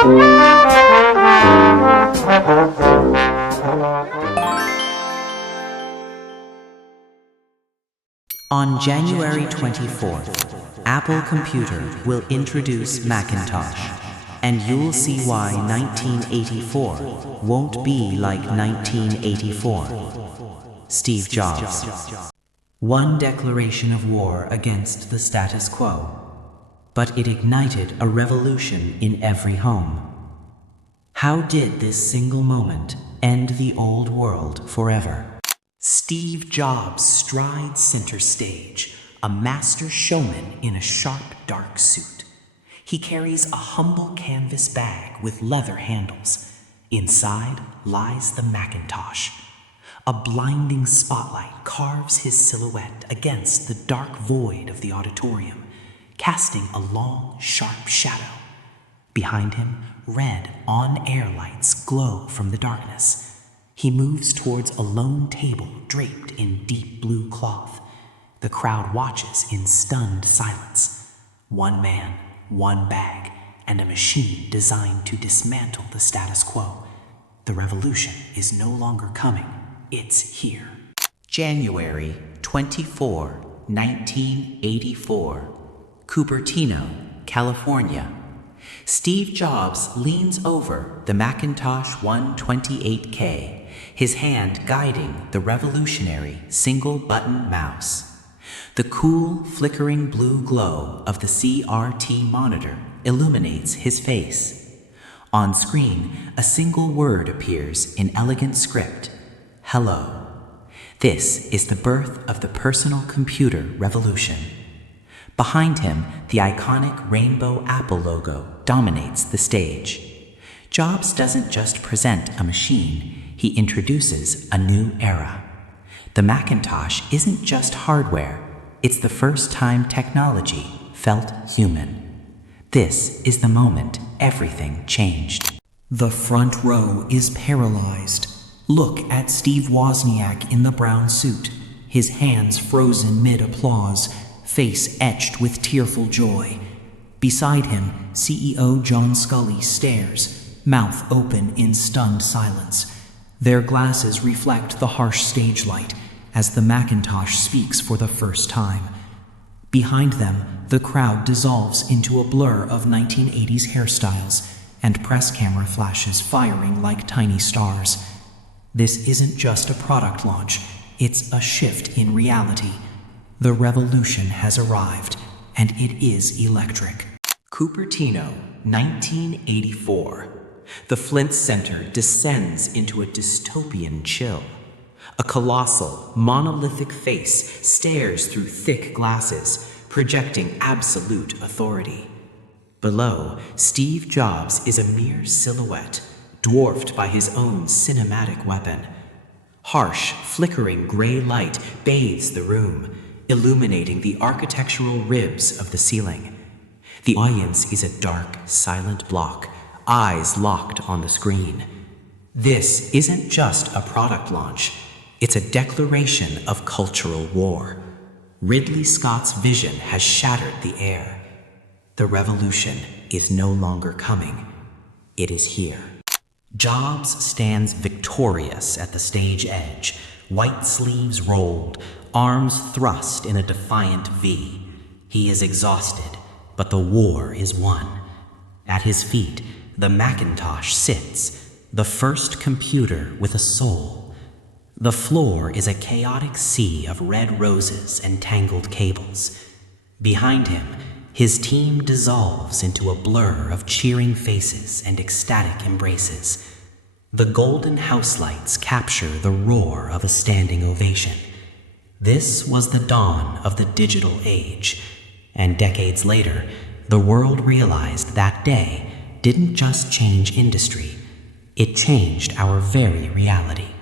On January 24th, Apple Computer will introduce Macintosh, and you'll see why 1984 won't be like 1984. Steve Jobs. One declaration of war against the status quo, but it ignited a revolution in every home. How did this single moment end the old world forever? Steve Jobs strides center stage, a master showman in a sharp, dark suit. He carries a humble canvas bag with leather handles. Inside lies the Macintosh. A blinding spotlight carves his silhouette against the dark void of the auditorium, casting a long, sharp shadow. Behind him, red on-air lights glow from the darkness. He moves towards a lone table draped in deep blue cloth. The crowd watches in stunned silence. One man, one bag, and a machine designed to dismantle the status quo. The revolution is no longer coming, it's here. January 24, 1984, Cupertino, California. Steve Jobs leans over the Macintosh 128K, his hand guiding the revolutionary single-button mouse. The cool, flickering blue glow of the CRT monitor illuminates his face. On screen, a single word appears in elegant script: hello. This is the birth of the personal computer revolution. Behind him, the iconic rainbow Apple logo dominates the stage. Jobs doesn't just present a machine, he introduces a new era. The Macintosh isn't just hardware, it's the first time technology felt human. This is the moment everything changed. The front row is paralyzed. Look at Steve Wozniak in the brown suit, his hands frozen mid-applause, face etched with tearful joy. Beside him, CEO John Scully stares, mouth open in stunned silence. Their glasses reflect the harsh stage light as the Macintosh speaks for the first time. Behind them, the crowd dissolves into a blur of 1980s hairstyles and press camera flashes firing like tiny stars. This isn't just a product launch, it's a shift in reality. The revolution has arrived, and it is electric. Cupertino, 1984. The Flint Center descends into a dystopian chill. A colossal, monolithic face stares through thick glasses, projecting absolute authority. Below, Steve Jobs is a mere silhouette, dwarfed by his own cinematic weapon. Harsh, flickering gray light bathes the room, illuminating the architectural ribs of the ceiling. The audience is a dark, silent block, eyes locked on the screen. This isn't just a product launch, it's a declaration of cultural war. Ridley Scott's vision has shattered the air. The revolution is no longer coming, it is here. Jobs stands victorious at the stage edge, white sleeves rolled, arms thrust in a defiant V. He is exhausted, but the war is won. At his feet, the Macintosh sits, the first computer with a soul. The floor is a chaotic sea of red roses and tangled cables. Behind him, his team dissolves into a blur of cheering faces and ecstatic embraces. The golden house lights capture the roar of a standing ovation. This was the dawn of the digital age, and decades later, the world realized that day didn't just change industry, it changed our very reality.